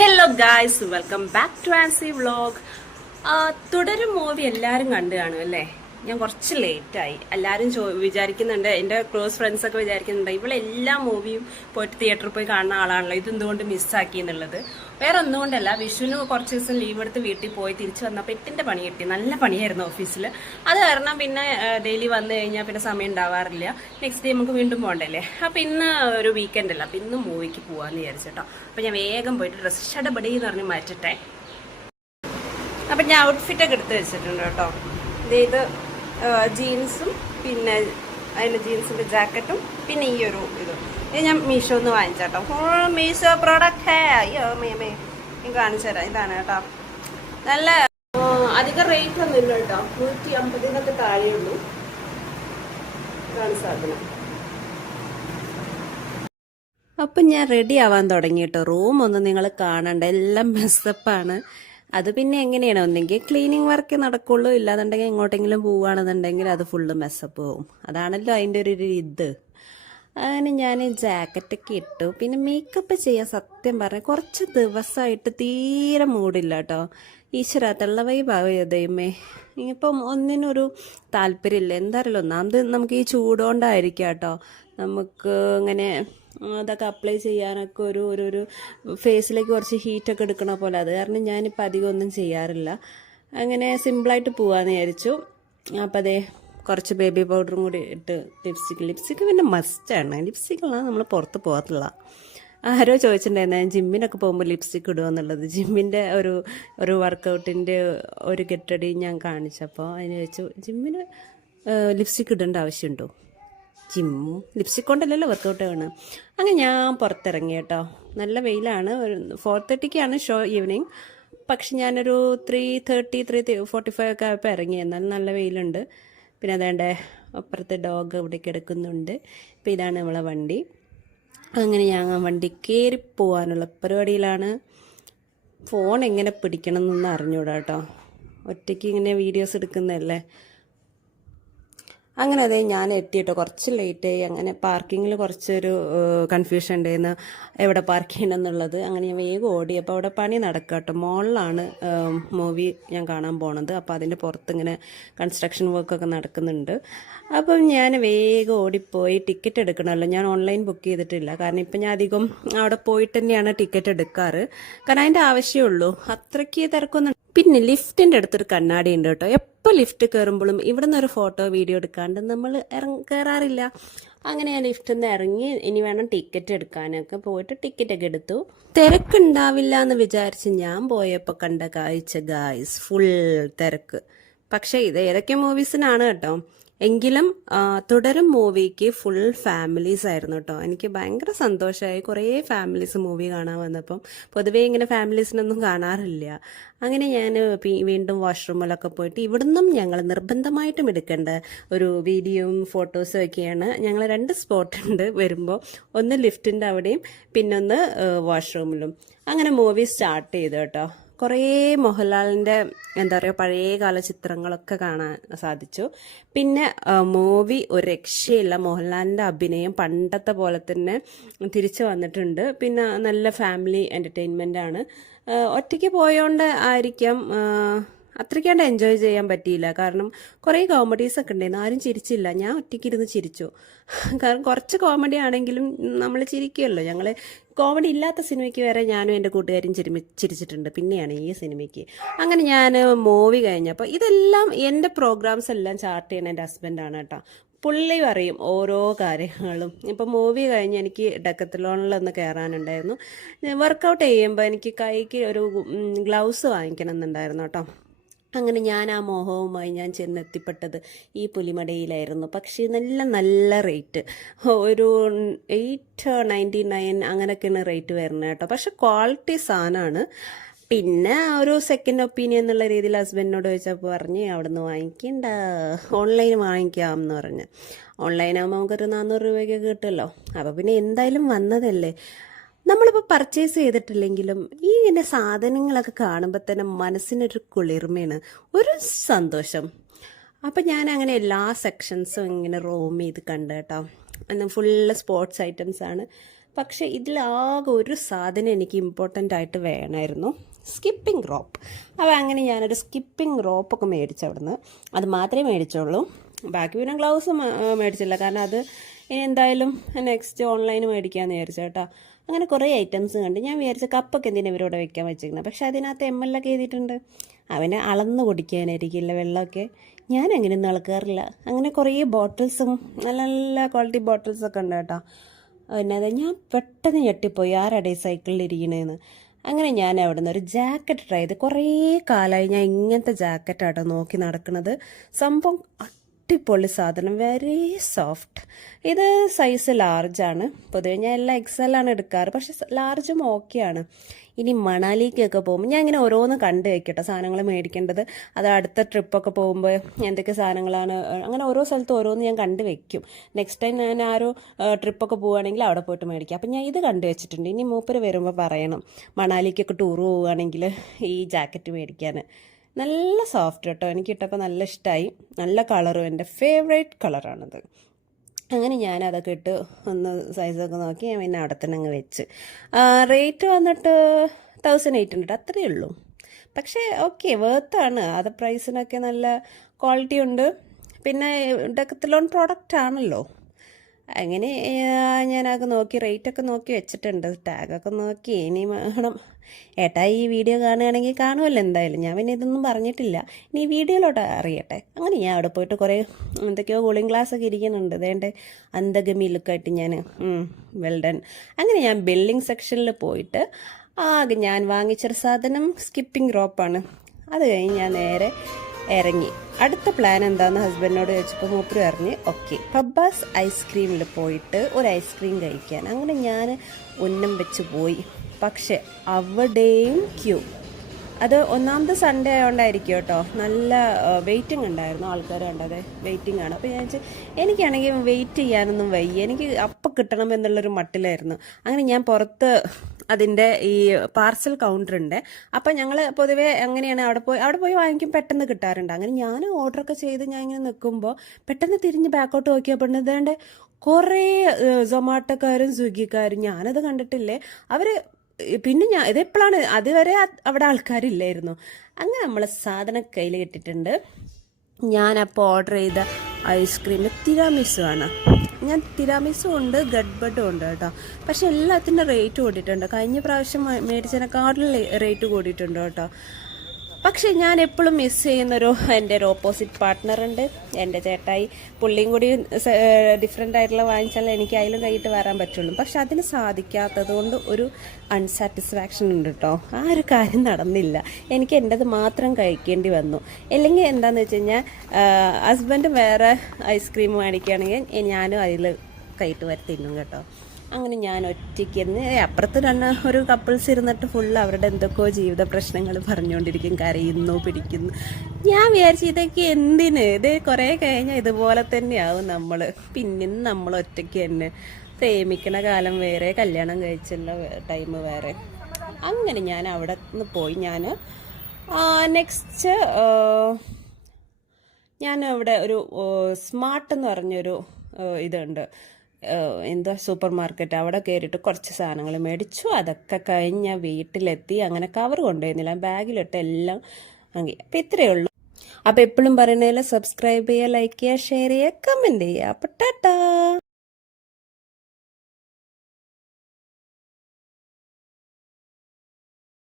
Hello guys, welcome back to Ancy vlog. Thudarum movie എല്ലാവരും കണ്ടു കാണും അല്ലേ? ഞാൻ കുറച്ച് ലേറ്റായി. എല്ലാവരും വിചാരിക്കുന്നുണ്ട്, എൻ്റെ ക്ലോസ് ഫ്രണ്ട്സ് ഒക്കെ വിചാരിക്കുന്നുണ്ട് ഇവളെല്ലാ മൂവിയും പോയിട്ട് തിയേറ്ററിൽ പോയി കാണുന്ന ആളാണല്ലോ, ഇതെന്തുകൊണ്ട് മിസ്സാക്കി എന്നുള്ളത്. വേറെ ഒന്നുകൊണ്ടല്ല, വിഷുവിന് കുറച്ച് ദിവസം ലീവ് എടുത്ത് വീട്ടിൽ പോയി തിരിച്ചു വന്നപ്പോൾ എട്ടിൻ്റെ പണി കിട്ടി. നല്ല പണിയായിരുന്നു ഓഫീസിൽ. അത് കാരണം പിന്നെ ഡെയിലി വന്നു കഴിഞ്ഞാൽ പിന്നെ സമയം ഉണ്ടാവാറില്ല. നെക്സ്റ്റ് ഡേ നമുക്ക് വീണ്ടും പോകണ്ടല്ലേ. അപ്പോൾ ഇന്ന് ഒരു വീക്കെൻഡ് അല്ല, അപ്പോൾ ഇന്ന് മൂവിക്ക് പോകാമെന്ന് വിചാരിച്ചിട്ടോ. അപ്പോൾ ഞാൻ വേഗം പോയിട്ട് ഡ്രസ്സ് ഷടപടി എന്ന് പറഞ്ഞ് മാറ്റട്ടെ. അപ്പം ഞാൻ ഔട്ട്ഫിറ്റൊക്കെ എടുത്ത് വെച്ചിട്ടുണ്ട് കേട്ടോ. ഇത് ജീൻസും പിന്നെ അതിൻ്റെ ജീൻസിൻ്റെ ജാക്കറ്റും പിന്നെ ഈ ഒരു ഇത് ഞാൻ മീഷോ ഒന്ന് വാങ്ങിച്ചാട്ടോ. മീഷോ പ്രോഡക്റ്റ് ഹേ. അയ്യോ മേമേ ഞാൻ കാണിച്ചു തരാം. ഇതാണ് കേട്ടോ. നല്ല അധികം റേറ്റ് ഒന്നും ഇല്ല കേട്ടോ. 150 താഴെയുള്ളൂ. ഇതാണ് സാധനം. അപ്പം ഞാൻ റെഡി ആവാൻ തുടങ്ങി കേട്ടോ. റൂമൊന്നും നിങ്ങൾ കാണണ്ട, എല്ലാം മെസ്സപ്പാണ്. അത് പിന്നെ എങ്ങനെയാണ്, ഒന്നെങ്കിൽ ക്ലീനിങ് വർക്ക് നടക്കുള്ളൂ, ഇല്ലാന്നുണ്ടെങ്കിൽ എങ്ങോട്ടെങ്കിലും പോവുകയാണെന്നുണ്ടെങ്കിൽ അത് ഫുള്ള് മെസ്സപ്പ് പോവും. അതാണല്ലോ അതിൻ്റെ ഒരു ഇത്. അങ്ങനെ ഞാൻ ജാക്കറ്റൊക്കെ ഇട്ടു. പിന്നെ മേക്കപ്പ് ചെയ്യാൻ സത്യം പറഞ്ഞാൽ കുറച്ച് ദിവസമായിട്ട് തീരെ മൂടില്ല കേട്ടോ. ഈശ്വര തള്ളവൈ ഭാവയതയുമേ ഇപ്പം ഒന്നിനൊരു താല്പര്യമില്ല. എന്തായാലും ഒന്നാമത് നമുക്ക് ഈ ചൂടുകൊണ്ടായിരിക്കാം കേട്ടോ. നമുക്ക് ഇങ്ങനെ അതൊക്കെ അപ്ലൈ ചെയ്യാനൊക്കെ ഒരു ഫേസിലേക്ക് കുറച്ച് ഹീറ്റൊക്കെ എടുക്കണ പോലെ. അത് കാരണം ഞാനിപ്പോൾ അധികം ഒന്നും ചെയ്യാറില്ല. അങ്ങനെ സിമ്പിളായിട്ട് പോവാമെന്ന് വിചാരിച്ചു. അപ്പം അതേ കുറച്ച് ബേബി പൗഡറും കൂടി ഇട്ട് ലിപ്സ്റ്റിക്ക് പിന്നെ മസ്റ്റാണ്. ലിപ്സ്റ്റിക്കെല്ലാം നമ്മൾ പുറത്ത് പോകത്തില്ല. ആരോ ചോദിച്ചിട്ടുണ്ടായിരുന്നു ജിമ്മിനൊക്കെ പോകുമ്പോൾ ലിപ്സ്റ്റിക്ക് ഇടുക എന്നുള്ളത്. ജിമ്മിൻ്റെ ഒരു വർക്കൗട്ടിൻ്റെ ഒരു ഗെറ്റടി ഞാൻ കാണിച്ചപ്പോൾ അതിന് ചോദിച്ചു, ജിമ്മിന് ലിപ്സ്റ്റിക്ക് ഇടേണ്ട ആവശ്യമുണ്ടോ? ലിപ്സ്റ്റിക് കൊണ്ടല്ലല്ലോ വർക്കൗട്ട് ആണ്. അങ്ങനെ ഞാൻ പുറത്തിറങ്ങി കേട്ടോ. നല്ല വെയിലാണ്. ഒരു 4:30 ഷോ ഈവനിങ്. പക്ഷെ ഞാനൊരു 3:45 ഒക്കെ ആയപ്പോൾ ഇറങ്ങി. എന്നാലും നല്ല വെയിലുണ്ട്. പിന്നെ അതേണ്ട അപ്പുറത്തെ ഡോഗ് ഇവിടെ കിടക്കുന്നുണ്ട്. അപ്പോൾ ഇതാണ് നമ്മളെ വണ്ടി. അങ്ങനെ ഞാൻ വണ്ടി കയറി പോകാനുള്ള പരിപാടിയിലാണ്. ഫോൺ എങ്ങനെ പിടിക്കണം എന്നൊന്നും അറിഞ്ഞൂടാ കേട്ടോ. ഒറ്റയ്ക്ക് ഇങ്ങനെ വീഡിയോസ് എടുക്കുന്നതല്ലേ. അങ്ങനെ അതേ ഞാൻ എത്തിയിട്ടോ. കുറച്ച് ലേറ്റായി. അങ്ങനെ പാർക്കിങ്ങിൽ കുറച്ചൊരു കൺഫ്യൂഷൻ ഉണ്ടായിരുന്നു, എവിടെ പാർക്ക് ചെയ്യണം എന്നുള്ളത്. അങ്ങനെ ഞാൻ വേഗം ഓടി. അപ്പോൾ അവിടെ പണി നടക്കുക കേട്ടോ. മോളിലാണ് മൂവി ഞാൻ കാണാൻ പോണത്. അപ്പോൾ അതിൻ്റെ പുറത്തിങ്ങനെ കൺസ്ട്രക്ഷൻ വർക്കൊക്കെ നടക്കുന്നുണ്ട്. അപ്പം ഞാൻ വേഗം ഓടിപ്പോയി ടിക്കറ്റ് എടുക്കണമല്ലോ. ഞാൻ ഓൺലൈൻ ബുക്ക് ചെയ്തിട്ടില്ല. കാരണം ഇപ്പം ഞാൻ അധികം അവിടെ പോയിട്ട് തന്നെയാണ് ടിക്കറ്റ് എടുക്കാറ്. കാരണം അതിൻ്റെ ആവശ്യമുള്ളൂ. അത്രയ്ക്ക് തിരക്കൊന്നും. പിന്നെ ലിഫ്റ്റിൻ്റെ അടുത്തൊരു കണ്ണാടി ഉണ്ട് കേട്ടോ. എപ്പോൾ ലിഫ്റ്റ് കയറുമ്പോഴും ഇവിടെ നിന്ന് ഒരു ഫോട്ടോ വീഡിയോ എടുക്കാണ്ട് നമ്മൾ കയറാറില്ല. അങ്ങനെ ഞാൻ ലിഫ്റ്റിൽ നിന്ന് ഇറങ്ങി ഇനി വേണം ടിക്കറ്റ് എടുക്കാനൊക്കെ. പോയിട്ട് ടിക്കറ്റൊക്കെ എടുത്തു. തിരക്കുണ്ടാവില്ല എന്ന് വിചാരിച്ച് ഞാൻ പോയപ്പോൾ കണ്ട കാഴ്ച ഗായ്സ്, ഫുൾ തിരക്ക്. പക്ഷേ ഇത് ഏതൊക്കെ മൂവീസിനാണ് കേട്ടോ. എങ്കിലും തുടരും മൂവിക്ക് ഫുൾ ഫാമിലീസ് ആയിരുന്നു കേട്ടോ. എനിക്ക് ഭയങ്കര സന്തോഷമായി. കുറേ ഫാമിലീസ് മൂവി കാണാൻ വന്നപ്പം. പൊതുവേ ഇങ്ങനെ ഫാമിലീസിനൊന്നും കാണാറില്ല. അങ്ങനെ ഞാൻ വീണ്ടും വാഷ്റൂമിലൊക്കെ പോയിട്ട് ഇവിടുന്നും ഞങ്ങൾ നിർബന്ധമായിട്ടും എടുക്കേണ്ട ഒരു വീഡിയോയും ഫോട്ടോസും ഒക്കെയാണ്. ഞങ്ങൾ 2 സ്പോട്ടുണ്ട് വരുമ്പോൾ. ഒന്ന് ലിഫ്റ്റിൻ്റെ അവിടെയും പിന്നൊന്ന് വാഷ്റൂമിലും. അങ്ങനെ മൂവി സ്റ്റാർട്ട് ചെയ്തു കേട്ടോ. കുറേ മോഹൻലാലിൻ്റെ എന്താ പറയുക പഴയകാല ചിത്രങ്ങളൊക്കെ കാണാൻ സാധിച്ചു. പിന്നെ മൂവി ഒരു രക്ഷയില്ല. മോഹൻലാലിൻ്റെ അഭിനയം പണ്ടത്തെ പോലെ തന്നെ തിരിച്ചു വന്നിട്ടുണ്ട്. പിന്നെ നല്ല ഫാമിലി എൻ്റർടൈൻമെൻ്റ് ആണ്. ഒറ്റയ്ക്ക് പോയോണ്ട് ആയിരിക്കാം അത്രയ്ക്കാണ്ട് എൻജോയ് ചെയ്യാൻ പറ്റിയില്ല. കാരണം കുറേ കോമഡീസൊക്കെ ഉണ്ടായിരുന്നു. ആരും ചിരിച്ചില്ല. ഞാൻ ഒറ്റയ്ക്കിരുന്ന് ചിരിച്ചു. കാരണം കുറച്ച് കോമഡി ആണെങ്കിലും നമ്മൾ ചിരിക്കുമല്ലോ. ഞങ്ങൾ കോമഡി ഇല്ലാത്ത സിനിമയ്ക്ക് വരെ ഞാനും എൻ്റെ കൂട്ടുകാരും ചിരിച്ചിട്ടുണ്ട്. പിന്നെയാണ് ഈ സിനിമയ്ക്ക്. അങ്ങനെ ഞാൻ മൂവി കഴിഞ്ഞപ്പോൾ ഇതെല്ലാം എൻ്റെ പ്രോഗ്രാംസ് എല്ലാം ചാർട്ട് ചെയ്യണ എൻ്റെ ഹസ്ബൻഡാണ് കേട്ടോ. പുള്ളി പറയും ഓരോ കാര്യങ്ങളും. ഇപ്പം മൂവി കഴിഞ്ഞ് എനിക്ക് ഡെക്കത്തലോണിലൊന്ന് കയറാനുണ്ടായിരുന്നു. വർക്കൗട്ട് ചെയ്യുമ്പോൾ എനിക്ക് കൈക്ക് ഒരു ഗ്ലൗസ് വാങ്ങിക്കണം എന്നുണ്ടായിരുന്നു കേട്ടോ. അങ്ങനെ ഞാൻ ആ മോഹവുമായി ഞാൻ ചെന്നെത്തിപ്പെട്ടത് ഈ പുലിമടയിലായിരുന്നു. പക്ഷേ നല്ല റേറ്റ്, ഒരു 899 അങ്ങനെയൊക്കെയാണ് റേറ്റ് വരുന്നത് കേട്ടോ. പക്ഷെ ക്വാളിറ്റി സാധനമാണ്. പിന്നെ ഒരു സെക്കൻഡ് ഒപ്പീനിയൻ എന്നുള്ള രീതിയിൽ ഹസ്ബൻഡിനോട് ചോദിച്ചപ്പോൾ പറഞ്ഞ് അവിടെ നിന്ന് വാങ്ങിക്കണ്ട, ഓൺലൈൻ വാങ്ങിക്കാം എന്ന് പറഞ്ഞ്. ഓൺലൈനാകുമ്പോൾ നമുക്കൊരു 400 രൂപയ്ക്ക് കിട്ടുമല്ലോ. അപ്പോൾ പിന്നെ എന്തായാലും വന്നതല്ലേ. നമ്മളിപ്പോൾ പർച്ചേസ് ചെയ്തിട്ടില്ലെങ്കിലും ഈ ഇങ്ങനെ സാധനങ്ങളൊക്കെ കാണുമ്പോൾ തന്നെ മനസ്സിനൊരു കുളിർമയാണ്, ഒരു സന്തോഷം. അപ്പം ഞാൻ അങ്ങനെ എല്ലാ സെക്ഷൻസും ഇങ്ങനെ റോം ചെയ്ത് കണ്ടു കേട്ടോ. ഫുള്ള് സ്പോർട്സ് ഐറ്റംസ് ആണ്. പക്ഷേ ഇതിലാകെ ഒരു സാധനം എനിക്ക് ഇമ്പോർട്ടൻ്റ് ആയിട്ട് വേണമായിരുന്നു, സ്കിപ്പിംഗ് റോപ്പ്. അപ്പോൾ അങ്ങനെ ഞാനൊരു സ്കിപ്പിംഗ് റോപ്പൊക്കെ മേടിച്ചു അവിടുന്ന്. അത് മാത്രമേ മേടിച്ചുള്ളൂ. ബാക്കി പിന്നെ ഗ്ലൗസ് മേടിച്ചില്ല, കാരണം അത് ഇനി എന്തായാലും നെക്സ്റ്റ് ഓൺലൈൻ മേടിക്കാമെന്ന് വിചാരിച്ചു കേട്ടോ. അങ്ങനെ കുറേ ഐറ്റംസ് കണ്ട് ഞാൻ വിചാരിച്ച കപ്പൊക്കെ എന്തിനാണ് ഇവരോട് വെക്കാൻ വെച്ചിരിക്കുന്നത്. പക്ഷെ അതിനകത്ത് ML ഒക്കെ എഴുതിയിട്ടുണ്ട്. അവനെ അളന്ന് കുടിക്കാനായിരിക്കില്ല വെള്ളമൊക്കെ. ഞാൻ അങ്ങനെയൊന്നും അളക്കാറില്ല. അങ്ങനെ കുറേ ബോട്ടിൽസും നല്ല നല്ല ക്വാളിറ്റി ബോട്ടിൽസൊക്കെ ഉണ്ട് കേട്ടോ. പിന്നെ അത് ഞാൻ പെട്ടെന്ന് ഞെട്ടിപ്പോയി, ആരാടെ സൈക്കിളിൽ ഇരിക്കണേന്ന്. അങ്ങനെ ഞാൻ അവിടെ നിന്ന് ഒരു ജാക്കറ്റ് ട്രൈ ചെയ്ത്. കുറേ കാലമായി ഞാൻ ഇങ്ങനത്തെ ജാക്കറ്റാട്ടോ നോക്കി നടക്കുന്നത്. സംഭവം അടിപൊളി സാധനം, വെരി സോഫ്റ്റ്. ഇത് സൈസ് ലാർജാണ്. പൊതുവെ ഞാൻ എല്ലാം XL ആണ് എടുക്കാറ്, പക്ഷെ ലാർജും ഓക്കെയാണ്. ഇനി മണാലിക്കൊക്കെ പോകുമ്പോൾ ഞാൻ ഇങ്ങനെ ഓരോന്ന് കണ്ടു വെക്കട്ടെ സാധനങ്ങൾ മേടിക്കേണ്ടത്. അത് അടുത്ത ട്രിപ്പൊക്കെ പോകുമ്പോൾ എന്തൊക്കെ സാധനങ്ങളാണ്, അങ്ങനെ ഓരോ സ്ഥലത്തും ഓരോന്ന് ഞാൻ കണ്ടു വെക്കും. നെക്സ്റ്റ് ടൈം ഞാൻ ട്രിപ്പൊക്കെ പോവുകയാണെങ്കിൽ അവിടെ പോയിട്ട് മേടിക്കാം. അപ്പം ഞാൻ ഇത് കണ്ടു വെച്ചിട്ടുണ്ട്. ഇനി മൂപ്പര് വരുമ്പോൾ പറയണം, മണാലിക്കൊക്കെ ടൂർ പോവുകയാണെങ്കിൽ ഈ ജാക്കറ്റ് മേടിക്കാൻ. നല്ല സോഫ്റ്റ് കേട്ടോ, എനിക്ക് ഇട്ടപ്പോൾ നല്ല ഇഷ്ടമായി. നല്ല കളറും, എൻ്റെ ഫേവറേറ്റ് കളറാണത്. അങ്ങനെ ഞാനതൊക്കെ ഇട്ട് ഒന്ന് സൈസൊക്കെ നോക്കി ഞാൻ പിന്നെ അവിടെ തന്നെ അങ്ങ് വെച്ച്. റേറ്റ് വന്നിട്ട് 1800 അത്രയേ ഉള്ളൂ. പക്ഷേ ഓക്കെ, വേർത്താണ്. അത് പ്രൈസിനൊക്കെ നല്ല ക്വാളിറ്റി ഉണ്ട്. പിന്നെ ഡെക്കത്ലോൺ പ്രോഡക്റ്റ് ആണല്ലോ. അങ്ങനെ ഞാനൊക്കെ നോക്കി റേറ്റൊക്കെ നോക്കി വെച്ചിട്ടുണ്ട്, ടാഗൊക്കെ നോക്കി. ഇനി വേണം ഏട്ടാ ഈ വീഡിയോ കാണുകയാണെങ്കിൽ കാണുമല്ലോ എന്തായാലും. ഞാൻ പിന്നെ ഇതൊന്നും പറഞ്ഞിട്ടില്ല, ഇനി വീഡിയോയിലോട്ട് അറിയട്ടെ. അങ്ങനെ ഞാൻ അവിടെ പോയിട്ട് കുറേ എന്തൊക്കെയോ കൂളിംഗ് ഗ്ലാസ് ഒക്കെ ഇരിക്കുന്നുണ്ട്. അതേണ്ട അന്തഗമി ലുക്കായിട്ട് ഞാൻ വെൽഡൺ. അങ്ങനെ ഞാൻ ബില്ലിംഗ് സെക്ഷനിൽ പോയിട്ട് ആകെ ഞാൻ വാങ്ങിച്ചൊരു സാധനം സ്കിപ്പിംഗ് റോപ്പാണ്. അത് കഴിഞ്ഞ് ഞാൻ നേരെ ഇറങ്ങി. അടുത്ത പ്ലാൻ എന്താണെന്ന് ഹസ്ബൻഡിനോട് ചോദിച്ചപ്പോൾ മൂപ്പര് പറഞ്ഞ് ഓക്കെ പബ്ബാസ് ഐസ്ക്രീമിൽ പോയിട്ട് ഒരു ഐസ്ക്രീം കഴിക്കാൻ. അങ്ങനെ ഞാൻ ഉന്നം വെച്ച് പോയി. പക്ഷെ അവിടെയും ക്യൂ. അത് ഒന്നാമത്തെ സൺഡേ ആയതുകൊണ്ടായിരിക്കും കേട്ടോ. നല്ല വെയിറ്റിംഗ് ഉണ്ടായിരുന്നു, ആൾക്കാർ കണ്ടത് വെയിറ്റിംഗ് ആണ്. അപ്പോൾ ഞാൻ എനിക്കാണെങ്കിൽ വെയിറ്റ് ചെയ്യാനൊന്നും വയ്യ, എനിക്ക് അപ്പം കിട്ടണം എന്നുള്ളൊരു മട്ടിലായിരുന്നു. അങ്ങനെ ഞാൻ പുറത്ത് അതിൻ്റെ ഈ പാർസൽ കൗണ്ടറുണ്ട്. അപ്പം ഞങ്ങൾ പൊതുവേ അങ്ങനെയാണ്, അവിടെ പോയി വാങ്ങിക്കും, പെട്ടെന്ന് കിട്ടാറുണ്ട്. അങ്ങനെ ഞാൻ ഓർഡറൊക്കെ ചെയ്ത് ഞാൻ ഇങ്ങനെ നിൽക്കുമ്പോൾ പെട്ടെന്ന് തിരിഞ്ഞ് ബാക്കോട്ട് നോക്കിയപ്പോൾ ഇതേണ്ട കുറേ സൊമാറ്റോക്കാരും സ്വിഗ്ഗിക്കാരും, ഞാനത് കണ്ടിട്ടില്ലേ അവർ. പിന്നെ ഞാൻ ഇതെപ്പോഴാണ്, അതുവരെ അവിടെ ആൾക്കാരില്ലായിരുന്നു. അങ്ങനെ നമ്മൾ സാധനം കയ്യിൽ കിട്ടിയിട്ടുണ്ട്. ഞാനപ്പോൾ ഓർഡർ ചെയ്ത ഐസ്ക്രീം തിരാമിസു ആണ്. ഞാൻ തിരാമിസും ഉണ്ട്, ഗഡ്ബഡും ഉണ്ട് കേട്ടോ. പക്ഷെ എല്ലാത്തിൻ്റെ റേറ്റ് കൂടിയിട്ടുണ്ട്. കഴിഞ്ഞ പ്രാവശ്യം മേടിച്ചതിനെക്കാട്ടിലും റേറ്റ് കൂടിയിട്ടുണ്ട് കേട്ടോ. പക്ഷെ ഞാൻ എപ്പോഴും മിസ് ചെയ്യുന്നൊരു എൻ്റെ ഒരു ഓപ്പോസിറ്റ് പാർട്ട്ണറുണ്ട്, എൻ്റെ ചേട്ടായി. പുള്ളിയും കൂടി ഡിഫറെൻ്റ് ആയിട്ടുള്ള വാങ്ങിച്ചാലേ എനിക്ക് അതിലും കൈയിട്ട് വരാൻ പറ്റുള്ളൂ. പക്ഷെ അതിന് സാധിക്കാത്തത് കൊണ്ട് ഒരു അൺസാറ്റിസ്ഫാക്ഷൻ ഉണ്ട് കേട്ടോ. ആ ഒരു കാര്യം നടന്നില്ല, എനിക്ക് എൻ്റെത് മാത്രം കഴിക്കേണ്ടി വന്നു. അല്ലെങ്കിൽ എന്താണെന്ന് വെച്ച് കഴിഞ്ഞാൽ ഹസ്ബൻഡ് വേറെ ഐസ്ക്രീം മേടിക്കുകയാണെങ്കിൽ ഞാനും അതിൽ കൈയിട്ട് വരെ തിന്നും കേട്ടോ. അങ്ങനെ ഞാൻ ഒറ്റയ്ക്ക് ഇരുന്ന്, അപ്പുറത്ത് ഒരു കപ്പിൾസ് ഇരുന്നിട്ട് ഫുള്ള് അവരുടെ എന്തൊക്കെയോ ജീവിത പ്രശ്നങ്ങൾ പറഞ്ഞുകൊണ്ടിരിക്കും, കരയുന്നു, പിടിക്കുന്നു. ഞാൻ വിചാരിച്ചു ഇതൊക്കെ എന്തിന്, ഇത് കുറേ കഴിഞ്ഞാൽ ഇതുപോലെ തന്നെയാവും നമ്മൾ. പിന്നെയും നമ്മൾ ഒറ്റയ്ക്ക് തന്നെ. പ്രേമിക്കണ കാലം വേറെ, കല്യാണം കഴിച്ചുള്ള ടൈം വേറെ. അങ്ങനെ ഞാൻ അവിടെ നിന്ന് പോയി. ഞാൻ നെക്സ്റ്റ് ഞാൻ ഇവിടെ ഒരു സ്മാർട്ട് എന്ന് പറഞ്ഞൊരു ഇതുണ്ട്, എന്താ സൂപ്പർ മാർക്കറ്റ്. അവിടെ കയറിയിട്ട് കുറച്ച് സാധനങ്ങൾ മേടിച്ചു. അതൊക്കെ കഴിഞ്ഞ് വീട്ടിലെത്തി. അങ്ങനെ കവർ കൊണ്ടുവരുന്നില്ല, ബാഗിലിട്ട് എല്ലാം വാങ്ങി. അപ്പം ഇത്രയേ ഉള്ളൂ. അപ്പം എപ്പോഴും പറയുന്നതിൽ സബ്സ്ക്രൈബ് ചെയ്യുക, ലൈക്ക് ചെയ്യുക, ഷെയർ ചെയ്യുക, കമൻറ്റ് ചെയ്യുക. അപ്പം ടാറ്റാ.